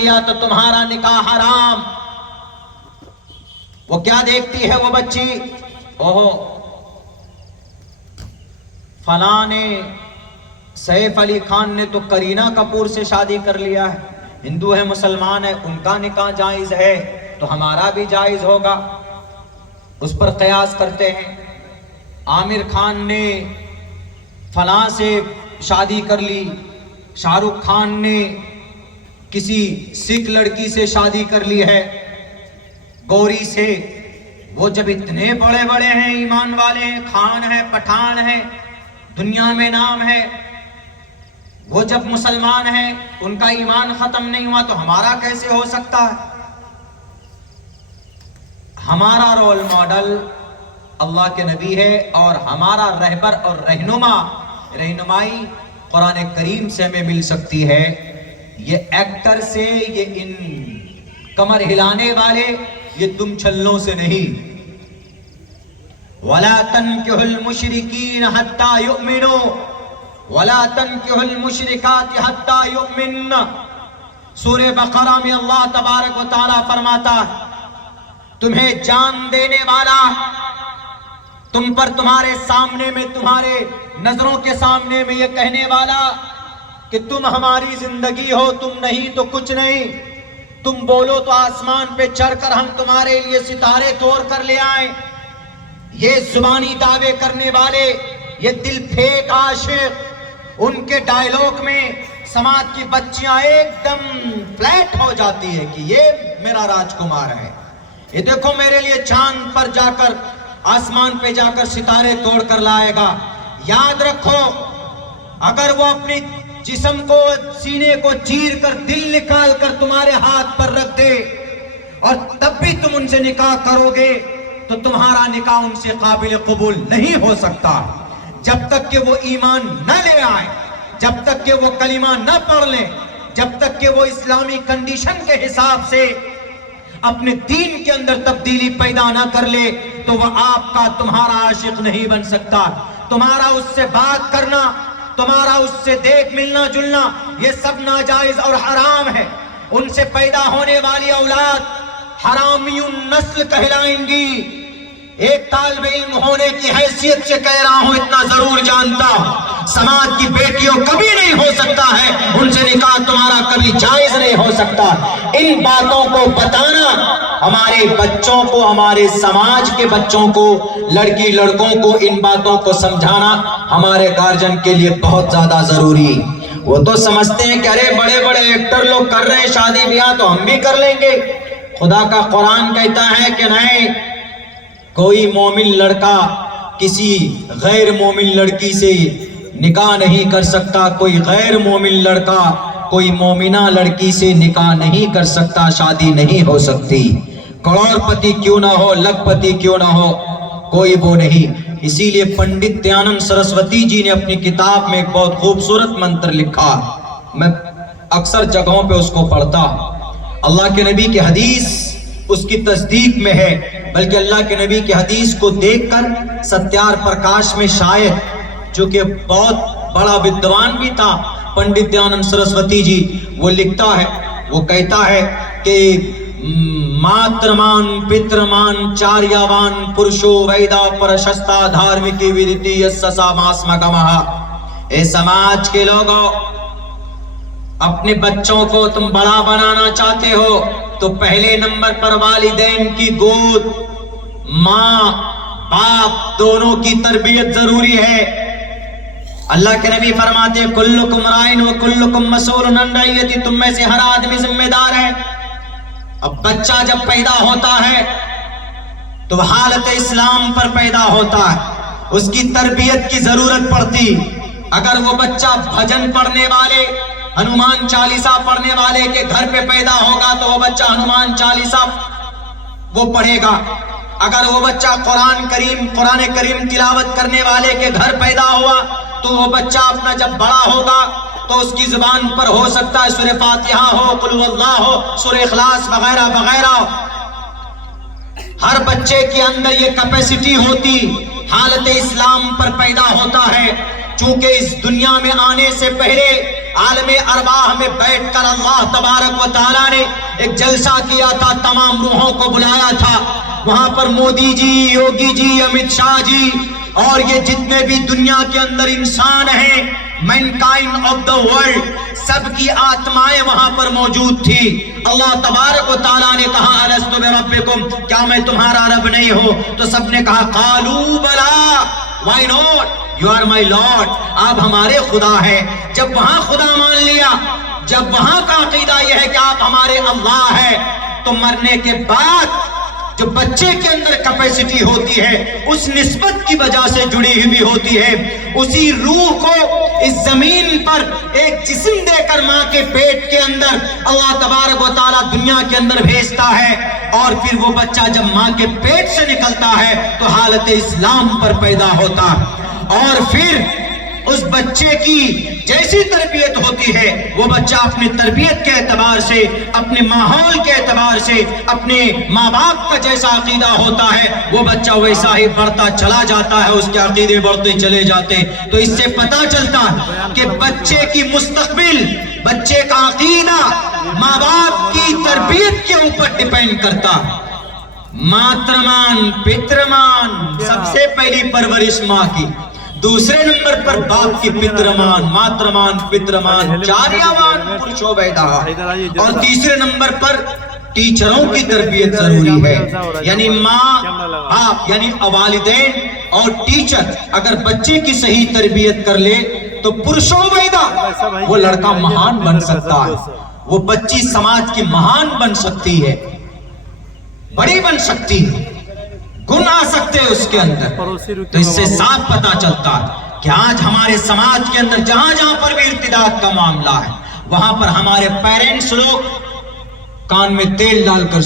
کیا تو تمہارا نکاح حرام. وہ کیا دیکھتی ہے وہ بچی؟ اوہو فلاں نے سیف علی خان نے تو کرینہ کپور سے شادی کر لیا ہے، ہندو ہے مسلمان ہے، ان کا نکاح جائز ہے تو ہمارا بھی جائز ہوگا. اس پر قیاس کرتے ہیں. عامر خان نے فلاں سے شادی کر لی، شاہ رخ خان نے کسی سکھ لڑکی سے شادی کر لی ہے، گوری سے. وہ جب اتنے بڑے بڑے ہیں، ایمان والے ہیں، خان ہیں، پٹھان ہیں، دنیا میں نام ہے، وہ جب مسلمان ہیں ان کا ایمان ختم نہیں ہوا تو ہمارا کیسے ہو سکتا ہے؟ ہمارا رول ماڈل اللہ کے نبی ہے، اور ہمارا رہبر اور رہنمائی قرآن کریم سے ہمیں مل سکتی ہے. یہ ایکٹر سے، یہ ان کمر ہلانے والے، یہ تم چھلوں سے نہیں. وَلَا تَنْكِحُوا الْمُشْرِكِينَ حَتَّى يُؤْمِنُوا وَلَا تَنْكِحُوا الْمُشْرِكَاتِ حَتَّى يُؤْمِنَّ. سورہ بقرہ میں اللہ تبارک و تعالیٰ فرماتا ہے تمہیں جان دینے والا، تم پر تمہارے سامنے میں، تمہارے نظروں کے سامنے میں یہ کہنے والا کہ تم ہماری زندگی ہو، تم نہیں تو کچھ نہیں، تم بولو تو آسمان پہ چڑھ کر ہم تمہارے لیے ستارے توڑ کر لے آئیں. یہ زبانی دعوے کرنے والے، یہ دل پھیک عاشق، ان کے ڈائیلاگ میں سماج کی بچیاں ایک دم فلیٹ ہو جاتی ہے کہ یہ میرا راجکمار ہے، یہ دیکھو میرے لیے چاند پر جا کر، آسمان پہ جا کر ستارے توڑ کر لائے گا. یاد رکھو اگر وہ اپنی جسم کو، سینے کو چیر کر دل نکال کر تمہارے ہاتھ پر رکھ دے اور تب بھی تم ان سے نکاح کرو گے تو تمہارا نکاح ان سے قابل قبول نہیں ہو سکتا جب تک کہ وہ ایمان نہ لے آئے، جب تک کہ وہ کلمہ نہ پڑھ لیں، جب تک کہ وہ اسلامی کنڈیشن کے حساب سے اپنے دین کے اندر تبدیلی پیدا نہ کر لے تو وہ آپ کا، تمہارا عاشق نہیں بن سکتا. تمہارا اس سے بات کرنا، تمہارا اس سے دیکھ ملنا جلنا، یہ سب ناجائز اور حرام ہے. ان سے پیدا ہونے والی اولاد حرامی نسل کہلائیں گی. ایک طالب علم ہونے کی حیثیت سے کہہ رہا ہوں، اتنا ضرور جانتا سماج کی بیٹیوں کبھی نہیں ہو سکتا ہے، ان سے نکاح تمہارا کبھی جائز نہیں ہو سکتا. ان باتوں کو بتانا ہمارے بچوں کو، ہمارے سماج کے بچوں کو، لڑکی لڑکوں کو ان باتوں کو سمجھانا ہمارے گارجن کے لیے بہت زیادہ ضروری. وہ تو سمجھتے ہیں کہ ارے بڑے بڑے ایکٹر لوگ کر رہے ہیں شادی بیاہ تو ہم بھی کر لیں گے. خدا کا قرآن کہتا ہے کہ نہیں، کوئی مومن لڑکا کسی غیر مومن لڑکی سے نکاح نہیں کر سکتا، کوئی غیر مومن لڑکا کوئی مومنہ لڑکی سے نکاح نہیں کر سکتا، شادی نہیں ہو سکتی. کروڑ پتی کیوں نہ ہو، لکھ پتی کیوں نہ ہو، کوئی وہ نہیں. اسی لیے پنڈت دیانند سرسوتی جی نے اپنی کتاب میں ایک بہت خوبصورت منتر لکھا، میں اکثر جگہوں پہ اس کو پڑھتا. اللہ کے نبی کی حدیث اس کی تصدیق میں ہے، بلکہ اللہ کے نبی کی حدیث کو دیکھ کر ستیار پرکاش میں شاعر، جو کہ بہت بڑا ودوان بھی تھا، پنڈت دیانند سرسوتی جی، وہ لکھتا ہے، وہ کہتا ہے کہ ماترمان پترمان چاریاوان پرشو ویدا پرشستا دھارمکی ودیتی یسسا ماسمگمہا. اے سماج کے لوگوں، اپنے بچوں کو تم بڑا بنانا چاہتے ہو تو پہلے نمبر پر والدین کی گود، ماں باپ دونوں کی تربیت ضروری ہے. اللہ کے نبی فرماتے کلکم رائن و کلکم مسئول عن رعیتی، تم میں سے ہر آدمی ذمہ دار ہے. اب بچہ جب پیدا ہوتا ہے تو حالت اسلام پر پیدا ہوتا ہے، اس کی تربیت کی ضرورت پڑتی. اگر وہ بچہ بھجن پڑھنے والے، ہنومان چالیسا پڑھنے والے کے گھر پہ پیدا ہوگا تو وہ بچہ ہنومان چالیسا وہ پڑھے گا. اگر وہ بچہ قرآن کریم تلاوت کرنے والے کے گھر پیدا ہوا تو وہ بچہ اپنا جب بڑا ہوگا تو اس کی زبان پر ہو سکتا ہے سورہ فاتحہ ہو، قل ہو اللہ ہو، سورہ اخلاص وغیرہ وغیرہ. ہر بچے کے اندر یہ کیپیسٹی ہوتی حالت اسلام پر پیدا ہوتا ہے، چونکہ اس دنیا میں آنے سے پہلے عالم ارواح میں بیٹھ کر اللہ تبارک و تعالیٰ نے ایک جلسہ کیا تھا، تمام روحوں کو بلایا تھا۔ وہاں پر مودی جی، یوگی جی، امت شاہ جی اور یہ جتنے بھی دنیا کے اندر انسان ہیں، مینکائنڈ آف دا ورلڈ، سب کی آتمائیں وہاں پر موجود تھی۔ اللہ تبارک و تعالیٰ نے کہا الست بربکم، کیا میں تمہارا رب نہیں ہوں؟ تو سب نے کہا قالوا بلا، why not, you are my lord، آپ ہمارے خدا ہے۔ جب وہاں خدا مان لیا، جب وہاں کا عقیدہ یہ ہے کہ آپ ہمارے اللہ ہے، تو مرنے کے بعد جو بچے کے اندر کیپیسٹی ہوتی ہے اس نسبت کی وجہ سے جڑی ہوئی ہوتی ہے، اسی روح کو اس زمین پر ایک جسم دے کر ماں کے پیٹ کے اندر اللہ تبارک و تعالیٰ دنیا کے اندر بھیجتا ہے، اور پھر وہ بچہ جب ماں کے پیٹ سے نکلتا ہے تو حالت اسلام پر پیدا ہوتا، اور پھر اس بچے کی جیسی تربیت ہوتی ہے، وہ بچہ اپنی تربیت کے اعتبار سے، اپنے ماحول کے اعتبار سے، اپنے ماں باپ کا جیسا عقیدہ ہوتا ہے وہ بچہ ویسا ہی بڑھتا چلا جاتا ہے، اس کے عقیدے بڑھتے چلے جاتے۔ تو اس سے پتہ چلتا کہ بچے کی مستقبل، بچے کا عقیدہ ماں باپ کی تربیت کے اوپر ڈیپینڈ کرتا۔ ماترمان پترمان، سب سے پہلی پرورش ماں کی، دوسرے نمبر پر باپ کی پترمان، ماترمان پترمان چاریاوان پرشو بیدا، اور تیسرے نمبر پر ٹیچروں کی تربیت ضروری ہے، یعنی ماں باپ یعنی والدین اور ٹیچر اگر بچے کی صحیح تربیت کر لے تو پرشو بیدا، وہ لڑکا مہان بن سکتا ہے، وہ بچی سماج کی مہان بن سکتی ہے، بڑی بن سکتی ہے، گن آ سکتے ہیں اس کے اندر۔ تو اس سے صاف پتا چلتا ہے کہ آج ہمارے سماج کے اندر جہاں جہاں پر بھی ارتداد کا معاملہ ہے، وہاں پر ہمارے پیرنٹس لوگ کان میں تیل ڈال کر